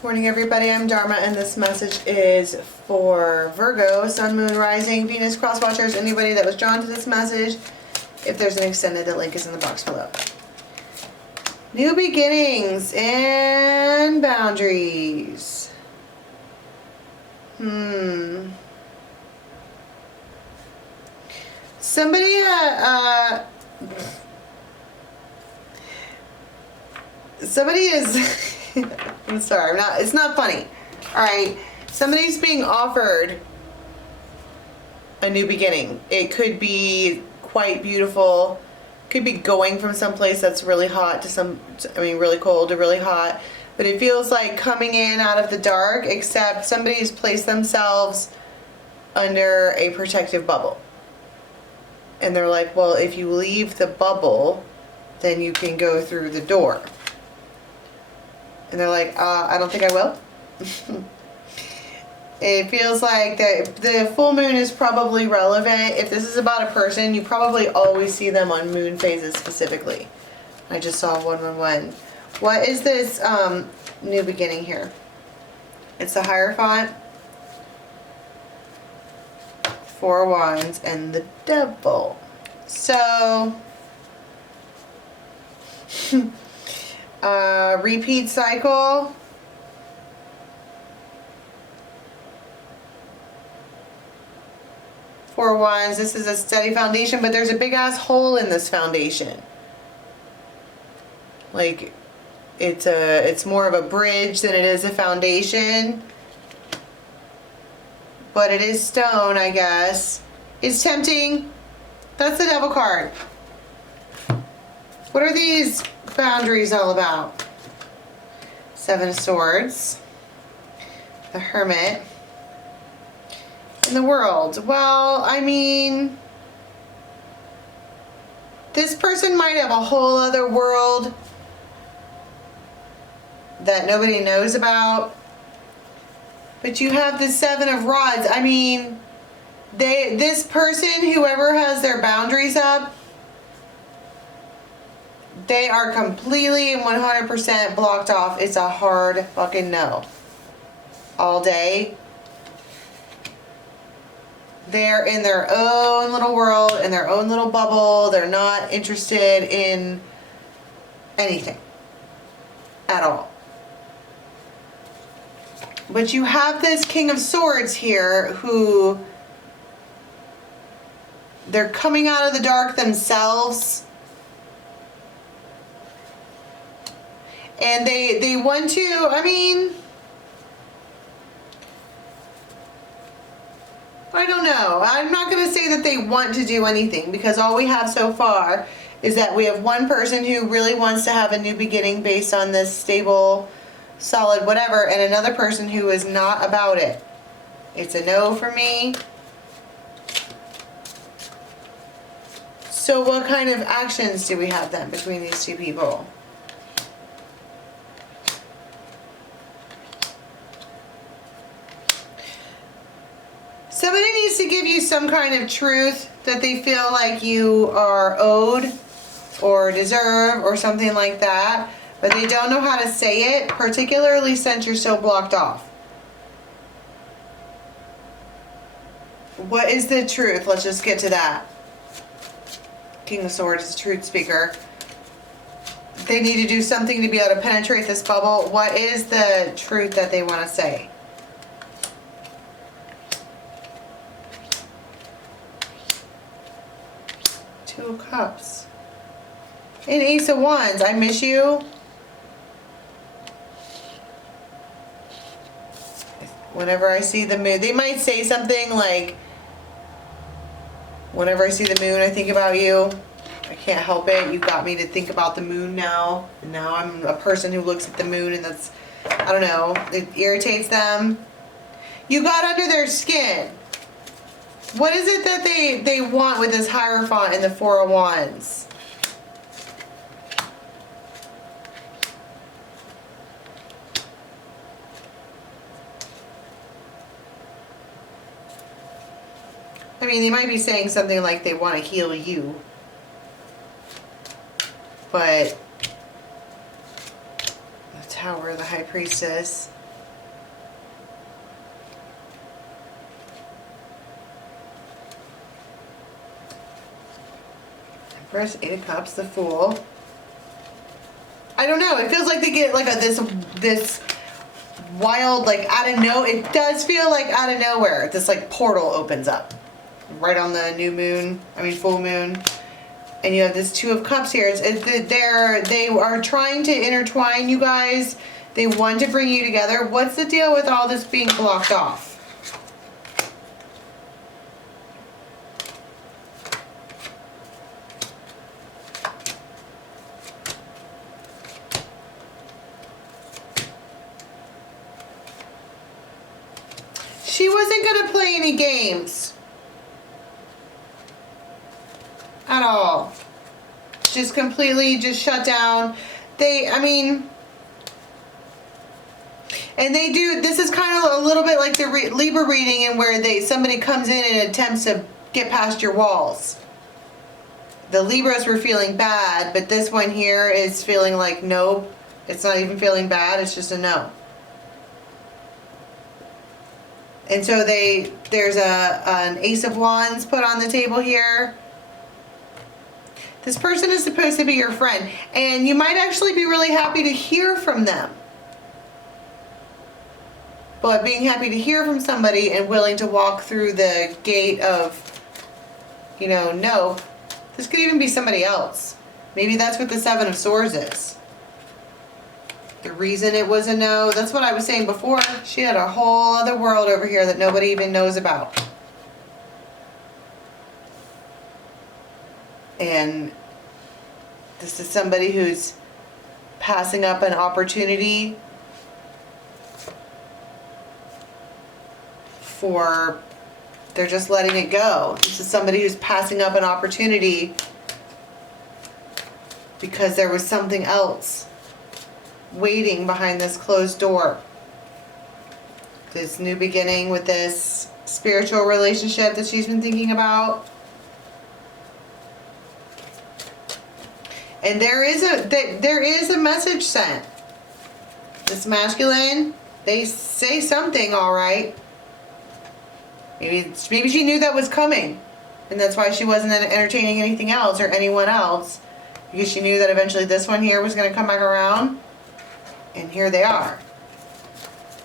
Morning everybody, I'm Dharma and this message is for Virgo, Sun, Moon, Rising, Venus, Cross Watchers, anybody that was drawn to this message. If there's an extended, the link is in the box below. New beginnings and boundaries. Somebody somebody is I'm sorry, it's not funny. Alright, somebody's being offered a new beginning. It could be quite beautiful. Could be going from someplace that's really hot to really cold to really hot. But it feels like coming in out of the dark, except somebody's placed themselves under a protective bubble. And they're like, well, if you leave the bubble, then you can go through the door. And they're like, I don't think I will. It feels like the full moon is probably relevant. If this is about a person, you probably always see them on moon phases specifically. I just saw 111. What is this new beginning here? It's the Hierophant, Four of Wands, and the Devil. So, repeat cycle. Four of Wands, this is a steady foundation, but there's a big ass hole in this foundation. Like, it's more of a bridge than it is a foundation. But it is stone, I guess. It's tempting. That's the Devil card. What are these boundaries all about? Seven of Swords, the Hermit, and the World. Well, I mean, this person might have a whole other world that nobody knows about. But you have the Seven of Rods. I mean, this person, whoever has their boundaries up, they are completely and 100% blocked off. It's a hard fucking no. All day. They're in their own little world, in their own little bubble. They're not interested in anything at all. But you have this King of Swords here who, they're coming out of the dark themselves. And they want to, I mean, I don't know. I'm not going to say that they want to do anything, because all we have so far is that we have one person who really wants to have a new beginning based on this stable, solid whatever, and another person who is not about it. It's a no for me. So what kind of actions do we have then between these two people? Somebody needs to give you some kind of truth that they feel like you are owed or deserve or something like that, but they don't know how to say it, particularly since you're so blocked off. What is the truth? Let's just get to that. King of Swords is a truth speaker. They need to do something to be able to penetrate this bubble. What is the truth that they want to say? Two of Cups. And Ace of Wands. I miss you. Whenever I see the moon, they might say something like, whenever I see the moon, I think about you. I can't help it. You got me to think about the moon now. And now I'm a person who looks at the moon, and that's, I don't know, it irritates them. You got under their skin. What is it that they want with this Hierophant and the Four of Wands? I mean, they might be saying something like they want to heal you. But the Tower, the High Priestess. Empress, Eight of Cups, the Fool. I don't know. It feels like they get like this wild, like out of no. It does feel like out of nowhere. This like portal opens up right on the new moon. I mean full moon, and you have this Two of Cups here. They are trying to intertwine you guys. They want to bring you together. What's the deal with all this being blocked off? She wasn't going to play any games. At all. Just completely just shut down. I mean, and they do, this is kind of a little bit like the Libra reading, and where somebody comes in and attempts to get past your walls. The Libras were feeling bad, but this one here is feeling like nope. It's not even feeling bad, it's just a no. And so there's an Ace of Wands put on the table here. This person is supposed to be your friend, and you might actually be really happy to hear from them. But being happy to hear from somebody and willing to walk through the gate of, you know, no, this could even be somebody else. Maybe that's what the Seven of Swords is. The reason it was a no, that's what I was saying before. She had a whole other world over here that nobody even knows about. And this is somebody who's passing up an opportunity they're just letting it go. This is somebody who's passing up an opportunity because there was something else waiting behind this closed door. This new beginning with this spiritual relationship that she's been thinking about. And there is a message sent. This masculine, they say something, all right. Maybe she knew that was coming, and that's why she wasn't entertaining anything else or anyone else, because she knew that eventually this one here was going to come back around. And here they are.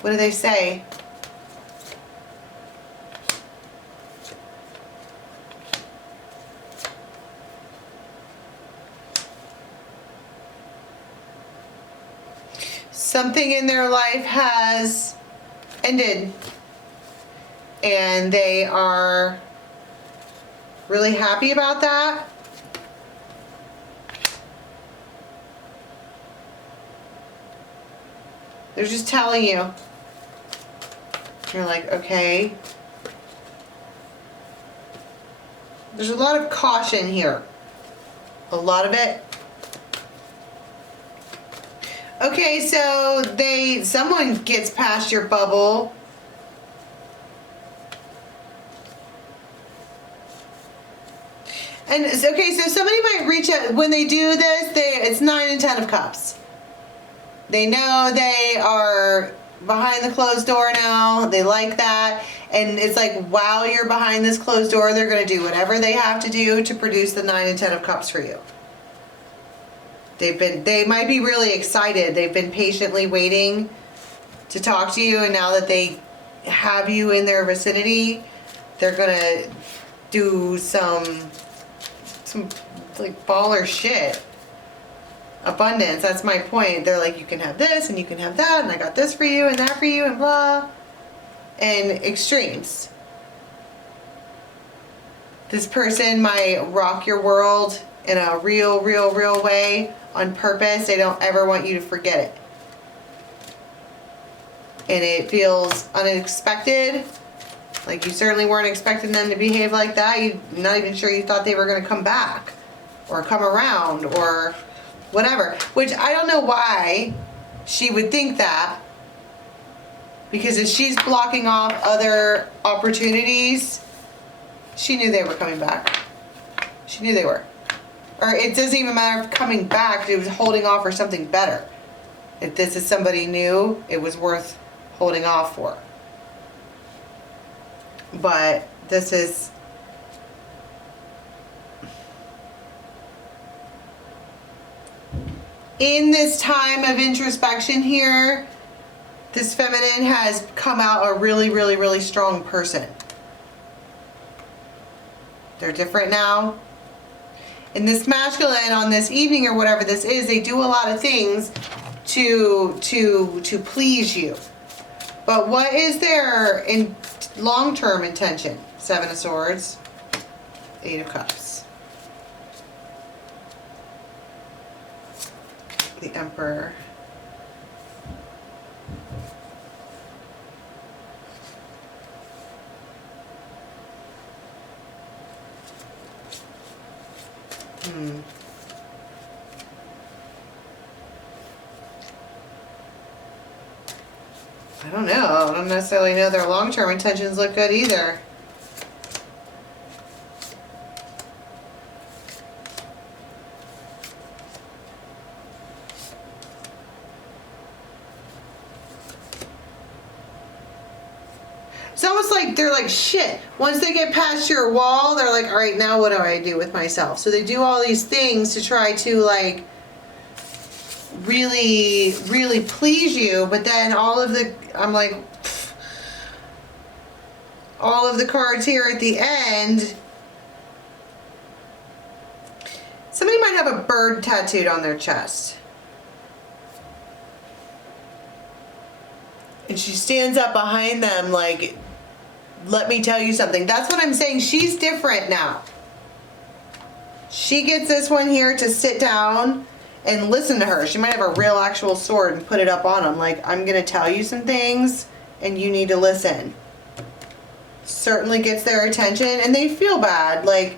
What do they say? Something in their life has ended, and they are really happy about that. They're just telling you. You're like, okay. There's a lot of caution here. A lot of it. Okay, so someone gets past your bubble. And okay, so somebody might reach out when they do this. It's 9 and 10 of Cups. They know they are behind the closed door now. They like that. And it's like, while you're behind this closed door, they're going to do whatever they have to do to produce the 9 and 10 of Cups for you. They might be really excited. They've been patiently waiting to talk to you. And now that they have you in their vicinity, they're going to do some like baller shit. Abundance, that's my point. They're like, you can have this and you can have that, and I got this for you and that for you, and blah. And extremes. This person might rock your world in a real way on purpose. They don't ever want you to forget it. And it feels unexpected. Like you certainly weren't expecting them to behave like that. You're not even sure you thought they were going to come back or come around or whatever. Which I don't know why she would think that. Because if she's blocking off other opportunities, she knew they were coming back. She knew they were. Or it doesn't even matter if coming back, it was holding off for something better. If this is somebody new, it was worth holding off for. But this is... in this time of introspection here, this feminine has come out a really, really, really strong person. They're different now. And this masculine on this evening or whatever this is, they do a lot of things to please you. But what is their long-term intention? Seven of Swords, Eight of Cups, the Emperor. I don't know. I don't necessarily know their long-term intentions look good either. It's almost like they're like, shit. Once they get past your wall, they're like, all right, now what do I do with myself? So they do all these things to try to like really, really please you. But then all of the, I'm like, pff, all of the cards here at the end. Somebody might have a bird tattooed on their chest. And she stands up behind them like, let me tell you something. That's what I'm saying. She's different now. She gets this one here to sit down and listen to her. She might have a real actual sword and put it up on him. Like, I'm going to tell you some things and you need to listen. Certainly gets their attention and they feel bad. Like,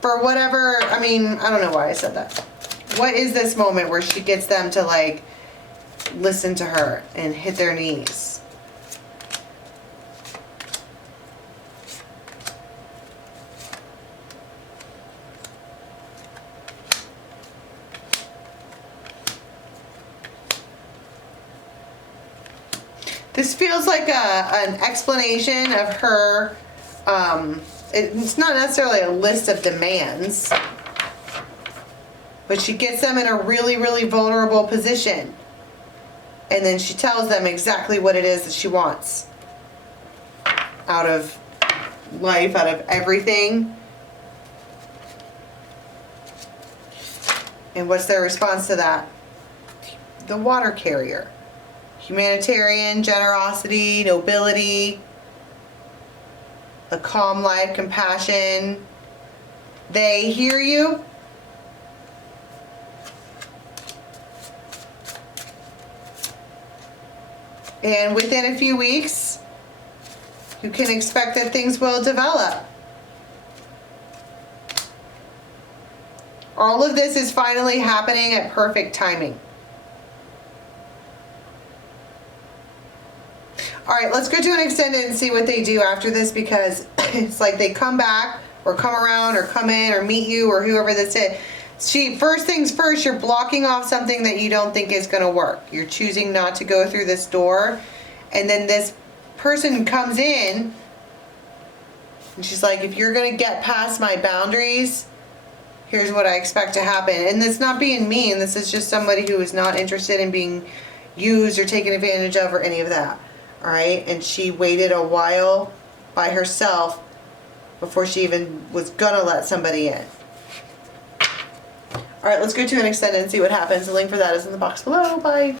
for whatever, I mean, I don't know why I said that. What is this moment where she gets them to like listen to her and hit their knees? This feels like an explanation of her, it's not necessarily a list of demands, but she gets them in a really, really vulnerable position. And then she tells them exactly what it is that she wants out of life, out of everything. And what's their response to that? The water carrier. Humanitarian, generosity, nobility, a calm life, compassion. They hear you. And within a few weeks, you can expect that things will develop. All of this is finally happening at perfect timing. All right, let's go to an extended and see what they do after this, because it's like they come back or come around or come in or meet you or whoever this is. First things first, you're blocking off something that you don't think is going to work. You're choosing not to go through this door. And then this person comes in and she's like, if you're going to get past my boundaries, here's what I expect to happen. And it's not being mean. This is just somebody who is not interested in being used or taken advantage of or any of that. All right, and she waited a while by herself before she even was gonna let somebody in. All right, let's go to an extended and see what happens. The link for that is in the box below. Bye.